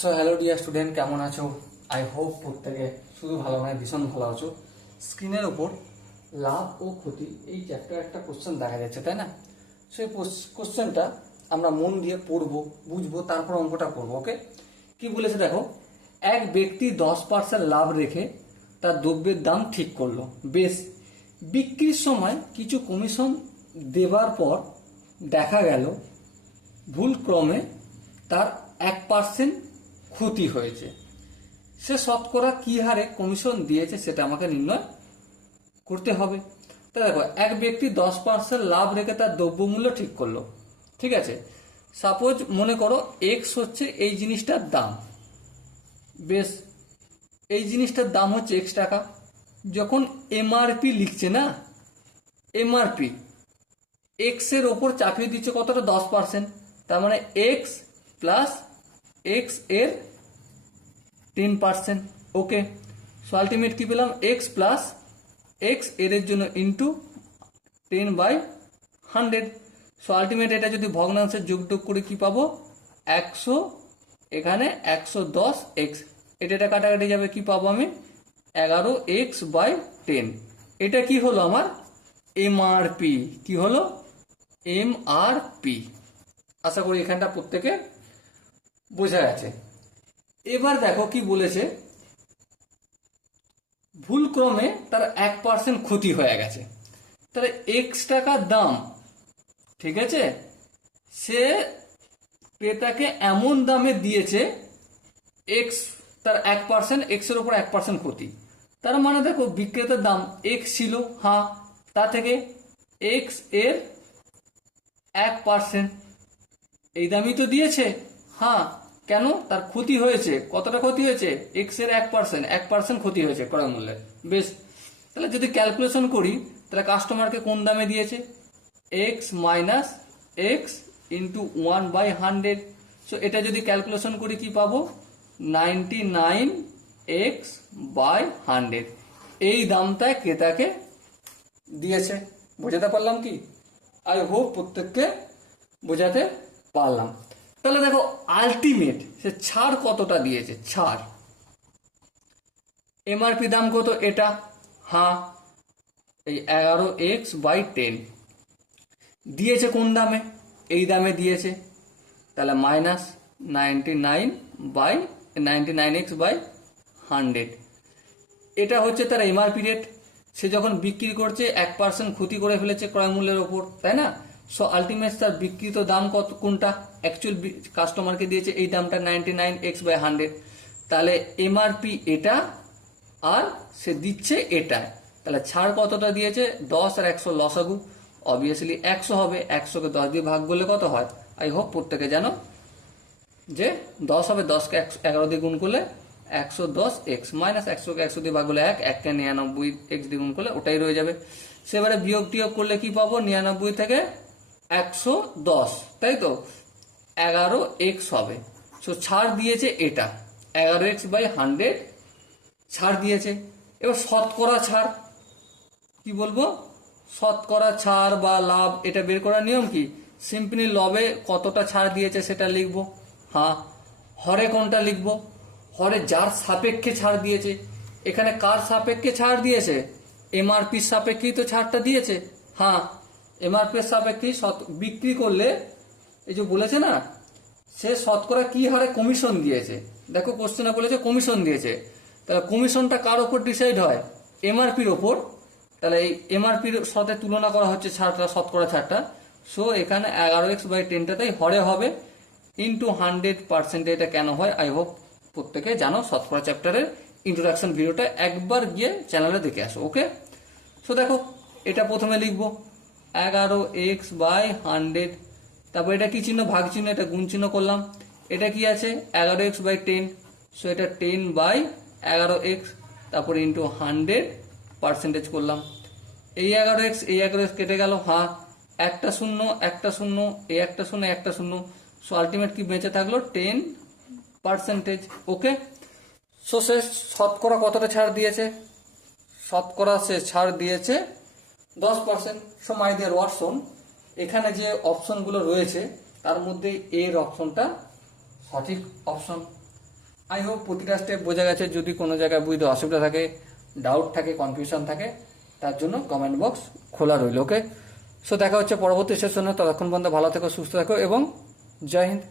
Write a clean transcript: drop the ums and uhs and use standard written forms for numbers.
So hello dear student, কেমন আছো? I hope প্রত্যেকে শুধু ভালো নয়, ভীষণ ভালো আছো। স্ক্রিনের ওপর লাভ ও ক্ষতি এই চ্যাপ্টার একটা কোশ্চেন দেখা যাচ্ছে, তাই না? সেই কোশ্চেনটা আমরা মন দিয়ে পড়বো, বুঝবো, তারপর অঙ্কটা করবো। ওকে, কি বলেছে দেখো। এক ব্যক্তি 10% লাভ রেখে তার দ্রব্যের দাম ঠিক করলো। বেশ, বিক্রির সময় কিছু কমিশন দেবার পর দেখা গেল ভুলক্রমে তার 1% ক্ষতি হয়েছে। সে শতকরা কি হারে কমিশন দিয়েছে সেটা আমাকে নির্ণয় করতে হবে। তা দেখো, এক ব্যক্তি 10% লাভ রেখে তার দ্রব্যমূল্য ঠিক করলো। ঠিক আছে, সাপোজ মনে করো এক্স হচ্ছে এই জিনিসটার দাম। বেশ, এই জিনিসটার দাম হচ্ছে এক্স টাকা। যখন এমআরপি লিখছে না, এমআরপি এক্স এর ওপর চাপিয়ে দিচ্ছে কতটা? 10%। তার মানে এক্স প্লাস এক্স এর 10%। ওকে, সো আলটিমেট কি পেলাম? এক্স প্লাস এক্স এর জন্য ইন্টু 10/100। সো আলটিমেট এটা যদি ভগ্নাংশের যোগটোগ করে কি পাবো? 100, এখানে 110 এক্স, এটা কাটাকাটি যাবে, কি পাবো আমি? 11x/10। এটা কি হলো আমার? এমআরপি। কি হলো? এমআরপি। আশা করি এখানটা প্রত্যেকে বোঝা গেছে। এবার দেখো কি বলেছে, ভুলক্রমে তার 1% ক্ষতি হয়ে গেছে। তাহলে এক্স টাকার দাম, ঠিক আছে, সে ক্রেতাকে এমন দামে দিয়েছে, এক্স তার 1%, এক্স এর উপর 1% ক্ষতি। তার মানে দেখো বিক্রেতার দাম এক্স ছিল, হ্যাঁ, তা থেকে এক্স এর 1% এই দামই তো দিয়েছে, হ্যাঁ। কেন? তার ক্ষতি হয়েছে। কতটা ক্ষতি হয়েছে? এক্স এর 1% ক্ষতি হয়েছে ক্রয় মূল্যে। বেশ, তাহলে যদি ক্যালকুলেশন করি, তাহলে কাস্টমারকে কোন দামে দিয়েছে? X minus x into 1/100। So এটা যদি ক্যালকুলেশন করি কি পাবো? 99x/100। এই দামটা ক্রেতাকে দিয়েছে। বোঝাতে পারলাম কি? আই হোপ প্রত্যেককে বোঝাতে পারলাম। তাহলে দেখো আলটিমেট সে ছাড় কতটা দিয়েছে। ছাড় এমআরপি দাম কত? এটা, হ্যাঁ, এই 11x/10 দিয়েছে কোন দামে? এই দামে দিয়েছে। তাহলে মাইনাস 99x/100। এটা হচ্ছে তার এমআরপি রেট। সে যখন বিক্রি করছে 1% ক্ষতি করে ফেলেছে ক্রয় মূল্যের ওপর, তাই না? সো আলটিমেট তার বিক্রিত দাম কত? কোনটা? অ্যাকচুয়াল কাস্টমারকে দিয়েছে এই দামটা 99x/100। তাহলে এমআরপি এটা, আর সে দিচ্ছে এটা। তাহলে ছাড় কতটা দিয়েছে? 10 আর 100 লসাগু, অবভিয়াসলি 100 হবে। 100কে 10 দিয়ে ভাগ করলে কত হয়? আই হোপ প্রত্যেকে জানো যে 10 হবে। 10কে 11 দিয়ে গুণ করলে 110x, মাইনাস 100কে 100 দিয়ে ভাগ করলে 1, 1কে 99x দিয়ে গুণ করলে ওটাই রয়ে যাবে। সেবারে বিয়োগ টিয়োগ করলে কি পাবো? 99 থেকে 110, তাই তো 11x হবে। সো ছাড় দিয়েছে এটা, 11x/100 ছাড় দিয়েছে। এবার শতকরা ছাড় কি বলবো? শতকরা ছাড় বা লাভ, এটা বের করার নিয়ম কি? সিম্পলি লবে কতটা ছাড় দিয়েছে সেটা লিখবো, হ্যাঁ। হরে কোনটা লিখবো? হরে যার সাপেক্ষে ছাড় দিয়েছে। এখানে কার সাপেক্ষে ছাড় দিয়েছে? এমআরপির সাপেক্ষেই তো ছাড়টা দিয়েছে, হ্যাঁ। এমআরপির সাপেক্ষেই বিক্রি করলে, এই যে বলেছে না, সে শতকরা কি হারে কমিশন দিয়েছে। দেখো কোশ্চেনে বলেছে কমিশন দিয়েছে। তাহলে কমিশনটা কার ওপর ডিসাইড হয়? এমআরপির ওপর। তাহলে এই এমআরপির সাথে তুলনা করা হচ্ছে ছাড়টা, শতকরা ছাড়টা। সো এখানে 11x/10টাই হরে হবে, ইন্টু 100%। এটা কেন হয় আই হোপ প্রত্যেকে জানো। শতকরা চ্যাপ্টারের ইন্ট্রোডাকশন ভিডিওটা একবার গিয়ে চ্যানেলে দেখে আসো। ওকে, সো দেখো এটা প্রথমে লিখবো 11x/100। তারপর এটা কি চিহ্ন? ভাগ চিহ্ন, এটা গুণ চিহ্ন করলাম। এটা কি আছে? 11x/10। সো এটা 10/11x, তারপর ইন্টু 100% করলাম। এই 11x এই 11x কেটে গেল, হ্যাঁ, একটা শূন্য একটা শূন্য, এই একটা শূন্য একটা শূন্য। সো আলটিমেট কি বেঁচে থাকলো? 10%। ওকে, সো সে শতকরা কতটা ছাড় দিয়েছে? শতকরা সে ছাড় দিয়েছে 10%। সো মাই ডিয়ার ওয়াটসন, এখানে যে অপশনগুলো রয়েছে তার মধ্যে এর অপশনটা সঠিক অপশন। আই হোপ প্রতিটা স্টেপ বোঝা গেছে। যদি কোনো জায়গায় বুঝতে অসুবিধা থাকে, ডাউট থাকে, কনফিউশন থাকে, তার জন্য কমেন্ট বক্স খোলা রইল। ওকে, সো দেখা হচ্ছে পরবর্তী সেশনে। ততক্ষণ পর্যন্ত ভালো থেকো, সুস্থ থাকো এবং জয় হিন্দ।